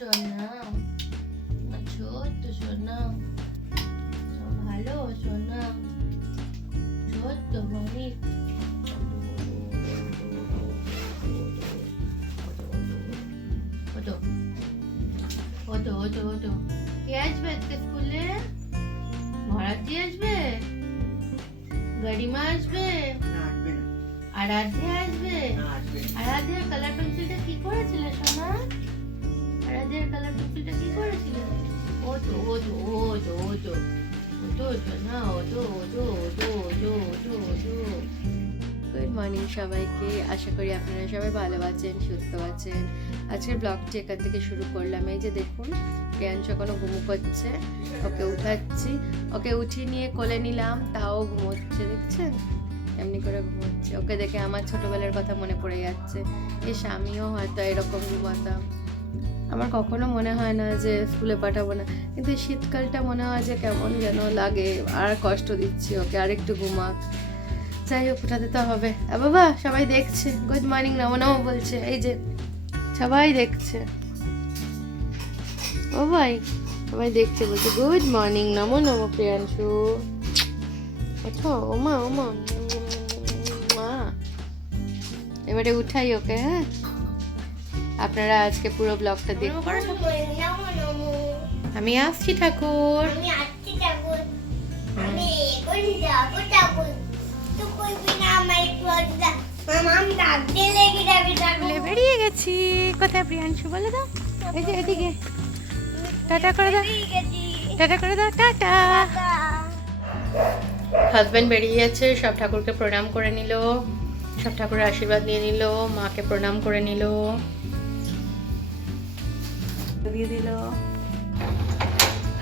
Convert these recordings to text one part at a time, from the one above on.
সোনা, আমার ছোট্ট সোনা, ভালো সোনা, ছোট্ট বনি। ওটো ওটো ওটো ওটো, কে আসবে আজকে স্কুলে? ভরাতি আসবে, গাড়িমা আসবে, আরাধ্যা আসবে। আরাধ্যার কালার পেন্সিলটা কি করেছিলে সোনা? আরাধ্যার কালার পেন্সিলটা কি করেছিলে? ওটো ওটো ওটো ওটো ওটো সোনা, ওটো ওটো ওটো ওটো ওটো ওটো। গুড মর্নিং সবাইকে, আশা করি আপনারা সবাই ভালো আছেন, সুস্থ আছেন। আজকের ব্লগটি এখান থেকে শুরু করলাম। এই যে দেখুন, প্রিয়াংশ এখনো ঘুমু করছে, ওকে উঠাচ্ছি, ওকে উঠিয়ে নিয়ে কোলে নিলাম, তাও ঘুমোচ্ছে, দেখছেন এমনি করে ঘুমোচ্ছে। ওকে দেখে আমার ছোটবেলার কথা মনে পড়ে যাচ্ছে। এস, আমিও হয়তো এরকম ঘুমাতাম। আমার কখনো মনে হয় না যে স্কুলে পাঠাবো না, কিন্তু শীতকালটা মনে হয় যে কেমন যেন লাগে, আর কষ্ট দিচ্ছি ওকে, আর একটু ঘুমাক। যাই হোক, উঠাতে তো হবে। বাবা সবাই দেখছে, গুড মর্নিং নমো নমো বলছে, এই যে সবাই দেখছে। ও ভাই, সবাই দেখছে, বলছে গুড মর্নিং নমো নমো প্রিয়াংশু। ওঠো ওমা ওমা, মা এবারে উঠাই ওকে। হ্যাঁ, আপনারা আজকে পুরো ব্লগটা দেখুন। আমি আসছি ঠাকুর। বেরিয়ে গেছি। কোথায় প্রিয়াংশু বলে দাও? এই যে এদিকে, টাটা করে দাও, টাটা করে দাও, টাটা। হাজব্যান্ড বেরিয়ে গেছে, সব ঠাকুরকে প্রণাম করে নিল, সব ঠাকুরের আশীর্বাদ নিয়ে নিল, মাকে প্রণাম করে নিল, দিয়ে দিল।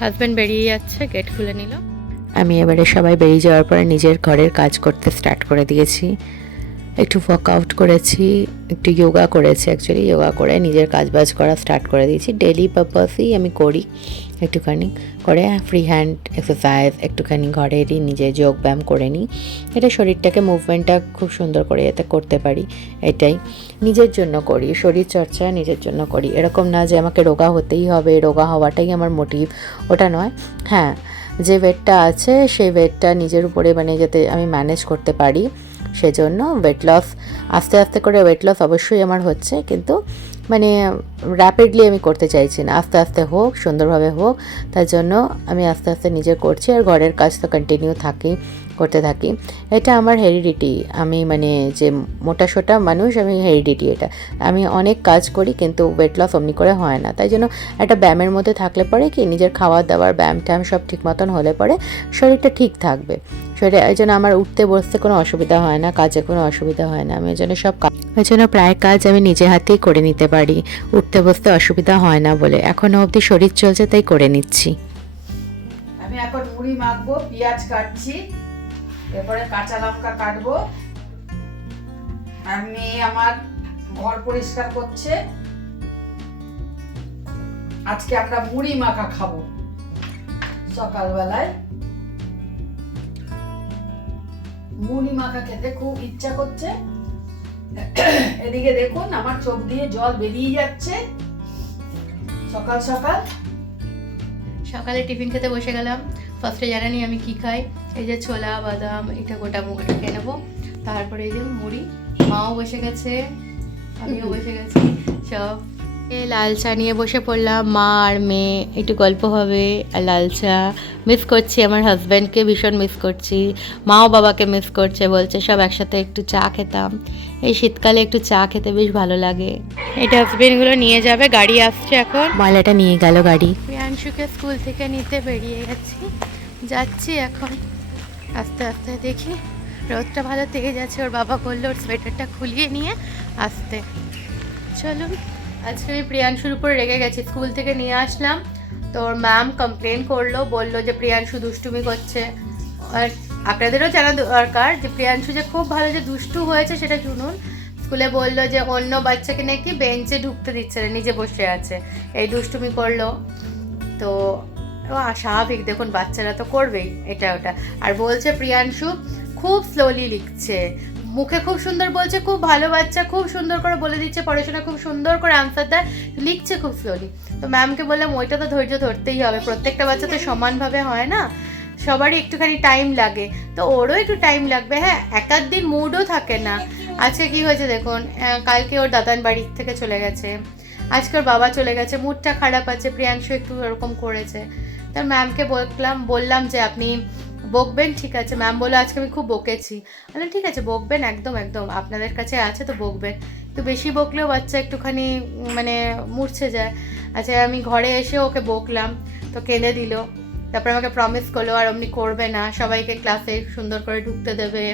হাজব্যান্ড বেরিয়ে যাচ্ছে, গেট খুলে নিল। আমি এবারে সবাই বেরিয়ে যাওয়ার পরে নিজের ঘরের কাজ করতে স্টার্ট করে দিয়েছি। একটু ওয়ার্কআউট করেছি, একটু যোগা করেছি, অ্যাকচুয়ালি যোগা করে নিজের কাজবাজ করা স্টার্ট করে দিয়েছি। ডেলি পারপাসেই আমি করি একটুখানি করে ফ্রি হ্যান্ড এক্সারসাইজ, একটুখানি ঘরেরই নিজে যোগ ব্যায়াম করে নিই। এটা শরীরটাকে মুভমেন্টটা খুব সুন্দর করে এতে করতে পারি, এটাই নিজের জন্য করি, শরীর চর্চা নিজের জন্য করি। এরকম না যে আমাকে রোগা হতেই হবে, রোগা হওয়াটাই আমার মোটিভ, ওটা নয়। হ্যাঁ, যে ওয়েটটা আছে সেই ওয়েটটা নিজের উপরে মানে যাতে আমি ম্যানেজ করতে পারি, সেজন্য ওয়েট লস আস্তে আস্তে করে ওয়েট লস অবশ্যই আমার হচ্ছে, কিন্তু মানে র্যাপিডলি আমি করতে চাইছি না, আস্তে আস্তে হোক, সুন্দরভাবে হোক, তার জন্য আমি আস্তে আস্তে নিজে করছি। আর ঘরের কাজ তো কন্টিনিউ করতে থাকি। এটা আমার হেরিডিটি, আমি মানে যে মোটা সোটা মানুষ, আমি হেরিডিটি এটা। আমি অনেক কাজ করি কিন্তু ওয়েট লস অমনি করে হয় না। তাই জন্য একটা ব্যায়ামের মধ্যে থাকলে পরে কি, নিজের খাওয়া দাওয়ার ব্যায়াম ট্যায়াম সব ঠিক মতন হলে পরে শরীরটা ঠিক থাকবে। শরীরে এই জন্য আমার উঠতে বসতে কোনো অসুবিধা হয় না, কাজে কোনো অসুবিধা হয় না। আমি ওই জন্য সব কাজ, ওই জন্য প্রায় কাজ আমি নিজে হাতেই করে নিতে পারি, উঠতে বসতে অসুবিধা হয় না বলে। এখনো অবধি শরীর চলছে তাই করে নিচ্ছি। আমি এখন মুড়ি মাখবো, পেঁয়াজ কাটছি, এরপরে কাঁচা লঙ্কা কাটবো। আর মেয়ে আমার ঘর পরিষ্কার করছে। আজকে আমরা মুড়ি মাখা খাবো সকালবেলায়। মুড়ি মাখা খেতে খুব ইচ্ছা করছে। এদিকে দেখুন, আমার চোখ দিয়ে জল বেরিয়ে যাচ্ছে সকাল সকাল। সকালে টিফিন খেতে বসে গেলাম। ফার্স্টে জানানি আমি কি খাই, এই যে ছোলা বাদাম, এটা গোটা মুগ খেয়ে নেবো। তারপরে এই যে মুড়ি, মাও বসে গেছে, আমিও বসে গেছি, সব লাল চা নিয়ে বসে পড়লাম। মা আর মেয়ে একটু গল্প হবে আর লাল চা। মিস করছি আমার হাজব্যান্ডকে, ভীষণ মিস করছি। মাও বাবাকে মিস করছে, বলছে সব একসাথে একটু চা খেতাম। এই শীতকালে একটু চা খেতে বেশ ভালো লাগে। এই ডাস্টবিনগুলো নিয়ে যাবে, গাড়ি আসছে এখন। ময়লাটা নিয়ে গেল গাড়ি। প্রিয়াংশুকে স্কুল থেকে নিতে বেরিয়ে যাচ্ছি এখন আস্তে আস্তে। দেখি, রোদটা ভালো তেজ আছে। ওর বাবা বললো ওর সোয়েটারটা খুলিয়ে নিয়ে আসতে। চলুন, আজকে আমি প্রিয়াংশুর উপর রেগে গেছি। স্কুল থেকে নিয়ে আসলাম, তো ওর ম্যাম কমপ্লেন করলো, বললো যে প্রিয়াংশু দুষ্টুমি করছে। আর আপনাদেরও জানা দরকার যে প্রিয়াংশু যে খুব ভালো যে দুষ্টু হয়েছে সেটা শুনুন। স্কুলে বললো যে অন্য বাচ্চাকে নাকি বেঞ্চে ঢুকতে দিচ্ছে না, নিজে বসে আছে, এই দুষ্টুমি করলো। তো স্বাভাবিক, দেখুন বাচ্চারা তো করবেই এটা ওটা। আর বলছে প্রিয়াংশু খুব স্লোলি লিখছে, মুখে খুব সুন্দর বলছে, খুব ভালো বাচ্চা, খুব সুন্দর করে বলে দিচ্ছে, পড়াশোনা খুব সুন্দর করে আনসার দেয়, লিখছে খুব স্লোলি। তো ম্যামকে বললাম ওইটা তো ধৈর্য ধরতেই হবে, প্রত্যেকটা বাচ্চা তো সমানভাবে হয় না, সবারই একটুখানি টাইম লাগে, তো ওরও একটু টাইম লাগবে। হ্যাঁ, এক আধ দিন মুডও থাকে না। আজকে কি হয়েছে দেখুন, কালকে ওর দাদার বাড়ি থেকে চলে গেছে, আজকে ওর বাবা চলে গেছে, মুডটা খারাপ আছে, প্রিয়াংশু একটু এরকম করেছে। তার ম্যামকে বললাম যে আপনি বকবেন, ঠিক আছে। ম্যাম বললো আজকে আমি খুব বকেছি। বললাম ঠিক আছে, বকবেন, একদম একদম আপনাদের কাছে আছে তো বকবেন, একটু বেশি বকলেও বাচ্চা একটুখানি মানে মূর্ছে যায়। আচ্ছা, আমি ঘরে এসে ওকে বকলাম, তো কেঁদে দিল। তারপরে আমাকে প্রমিস করলো আর অমনি করবে না, সবাইকে ক্লাসে সুন্দর করে ঢুকতে দেবে,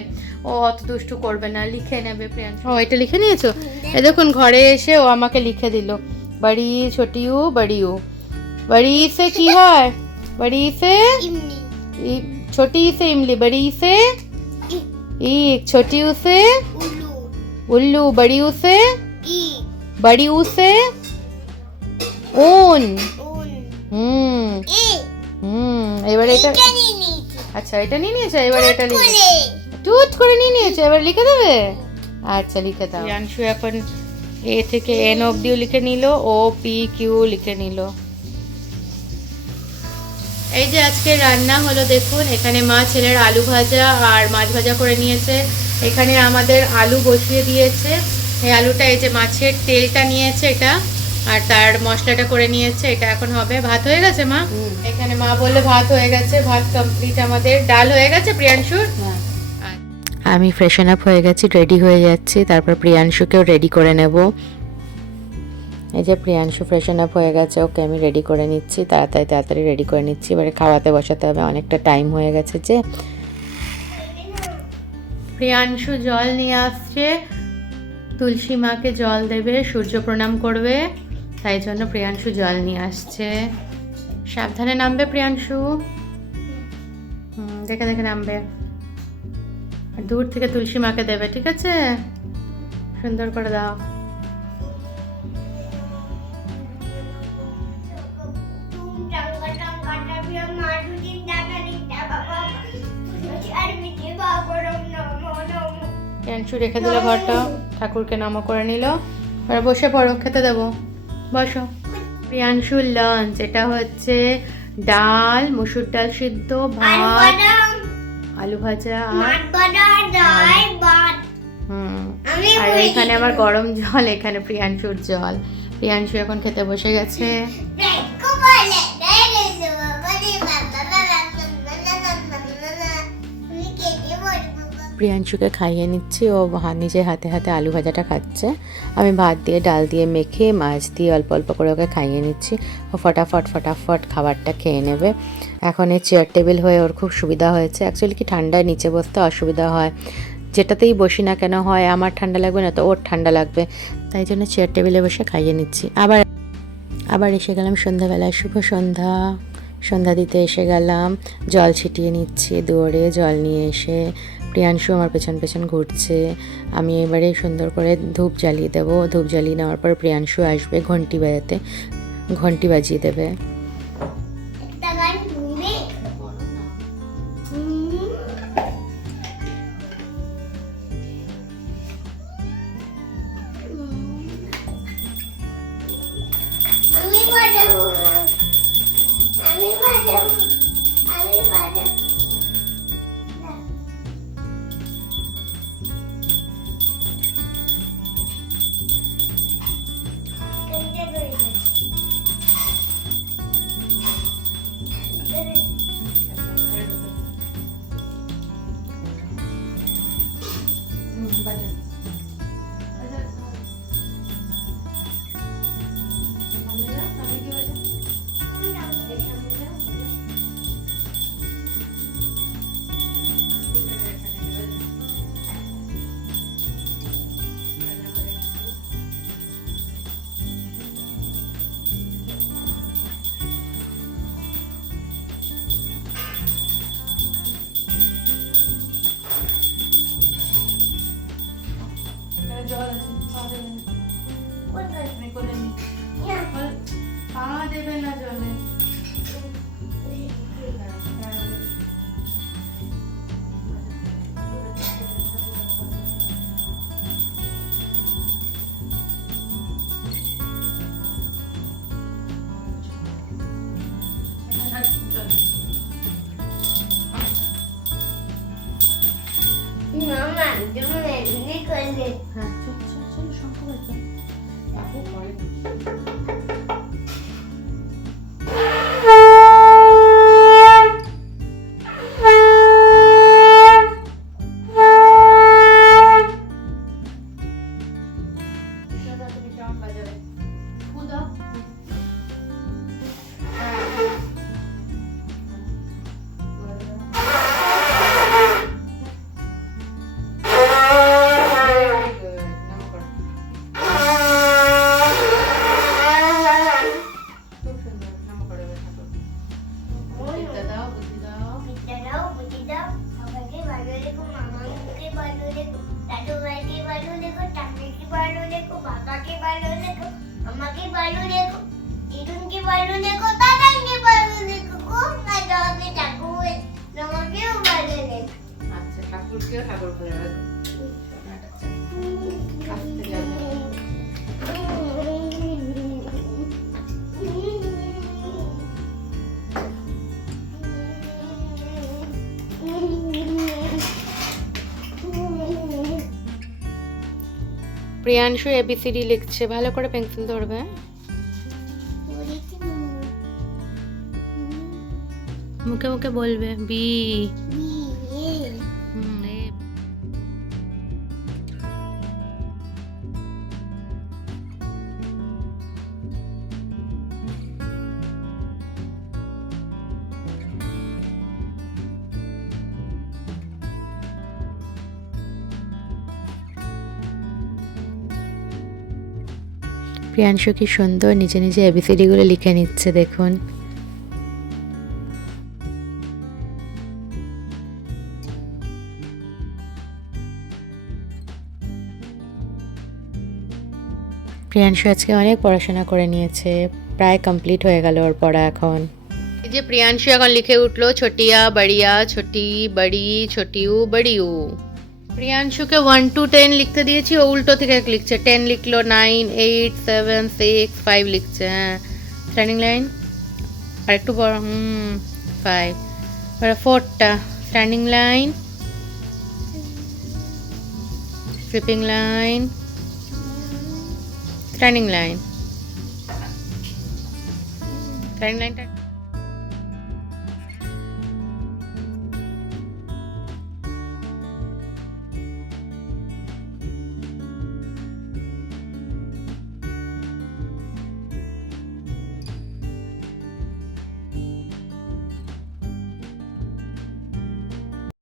ও অত দুষ্টু করবে না, লিখে নেবে। প্রিয়াংশু, ও এটা লিখে নিয়েছো? এই দেখুন ঘরে এসে ও আমাকে লিখে দিল, বড়ি ছোটিউ বড়িউ। বড়ি সে কি হয়? বড়ি সে छोटी से इमली, बड़ी से ईख, छोटी से उल्लू, बड़ी से बड़ी से ऊन। এবার এটা, আচ্ছা এটা নিয়ে নিয়েছো, এবার এটা লিখে টুট করে নিয়ে নিয়েছো, এবার লিখে দেবে। আচ্ছা লিখে দাও। প্রিয়াংশু এখন এ থেকে এন অবধিও লিখে নিল, ও পি কিউ লিখে নিল। এই যে আজকে রান্না হলো দেখুন, এখানে মা ছেলের আলু ভাজা আর মাছ ভাজা করে নিয়েছে, এখানে আমাদের আলু বসিয়ে দিয়েছে, এই আলুটা এই যে মাছের তেলটা নিয়েছে এটা, আর তার মশলাটা করে নিয়েছে, এটা এখন হবে। ভাত হয়ে গেছে মা? এখানে মা বললে ভাত হয়ে গেছে, ভাত কমপ্লিট আমাদের। ডাল হয়ে গেছে প্রিয়াংশুর? আমি ফ্রেশন আপ হয়ে গেছি, রেডি হয়ে যাচ্ছি, তারপর প্রিয়াংশুকেও রেডি করে নেব। এই যে প্রিয়াংশু ফ্রেশন আপ হয়ে গেছে, ওকে আমি রেডি করে নিচ্ছি, তাড়াতাড়ি রেডি করে নিচ্ছি, এবারে খাওয়াতে বসাতে হবে, অনেকটা টাইম হয়ে গেছে। যে প্রিয়াংশু জল নিয়ে আসছে, তুলসী মাকে জল দেবে, সূর্য প্রণাম করবে, তাই জন্য প্রিয়াংশু জল নিয়ে আসছে। সাবধানে নামবে প্রিয়াংশু, দেখে দেখে নামবে, আর দূর থেকে তুলসী মাকে দেবে, ঠিক আছে? সুন্দর করে দাও। প্রিয়াংশু রেখে দিল ঘরটা, ঠাকুরকে নম করে নিল, এবার বসে পড়ো, খেতে দেবো, বসো। প্রিয়াংশুর লাঞ্চ, এটা হচ্ছে ডাল, মসুর ডাল সিদ্ধ, ভাত, আলু ভাজা আর এখানে আমার গরম জল, এখানে প্রিয়াংশুর জল। প্রিয়াংশু এখন খেতে বসে গেছে। প্রিয়াংশুকে খাইয়ে নিচ্ছি, ও নিজে হাতে হাতে আলু ভাজাটা খাচ্ছে, আমি ভাত দিয়ে ডাল দিয়ে মেখে মাছ দিয়ে অল্প অল্প করে ওকে খাইয়ে নিচ্ছি, ও ফটাফট খাবারটা খেয়ে নেবে। এখন এই চেয়ার টেবিল হয়ে ওর খুব সুবিধা হয়েছে। অ্যাকচুয়ালি কি ঠান্ডায় নিচে বসতে অসুবিধা হয়, যেটাতেই বসি না কেন হয় আমার ঠান্ডা লাগবে না তো ওর ঠান্ডা লাগবে, তাই জন্য চেয়ার টেবিলে বসে খাইয়ে নিচ্ছি। আবার এসে গেলাম সন্ধ্যাবেলায়, শুভ সন্ধ্যা দিতে এসে গেলাম, জল ছিটিয়ে নিচ্ছি, দৌড়ে জল নিয়ে এসে প্রিয়াংশু আমার পেছন পেছন ঘুরছে। আমি এবারে সুন্দর করে ধূপ জ্বালিয়ে দেবো, ধূপ জ্বালিয়ে নেওয়ার পর প্রিয়াংশু আসবে ঘন্টি বাজাতে, ঘন্টি বাজিয়ে দেবে। জল আছে, পা দেবে না জলে। তুমি এমনি করলে হ্যাঁ চল চল চল শঙ্খ বাজা কাকু পরে তুমি কেমন বাজাবে ফু দাও বিদ্যা দাও বুদ্ধি দাও সবাইকে ভালো রেখো মামাকে ভালো রেখো দাদু ভাইকে ভালো রেখো ঠাকুরকে ভালো রেখো বাবাকে ভালো রেখো আমাকে ভালো রেখো ইরুনকে ভালো রেখো দাদাকে ভালো রেখো খুব মজা হবে ঠাকুর আমাকেও ভালো রেখো আচ্ছা ঠাকুরকেও ঠাকুর বলে রাখো আস্তে যাবে প্রিয়াংশু এবিসিডি লিখছে, ভালো করে পেন্সিল ধরবে। মুখে মুখে বলবে বি। প্রিয়াংশু কি সুন্দর নিজে নিজে এবিসিডি গুলো লিখে নিচ্ছে দেখুন। প্রিয়াংশু আজকে অনেক পড়াশোনা করে নিয়েছে, প্রায় কমপ্লিট হয়ে গেল ওর পড়া এখন। এই যে প্রিয়াংশু এখন লিখে উঠলো ছোটিয়া বড়িয়া ছোটি বড়ি ছোটিউ বড়িউ। প্রিয়াংশুকে 1 to 10 লিখতে দিয়েছি, ও উল্টো থেকে লিখছে, 10 লিখলো, 9 8 7 6 5 লিখছে। হ্যাঁ স্ট্যান্ডিং লাইন আর একটু বড় 5 এবার 4টা standing line, stripping line, standing line, standing লাইনটা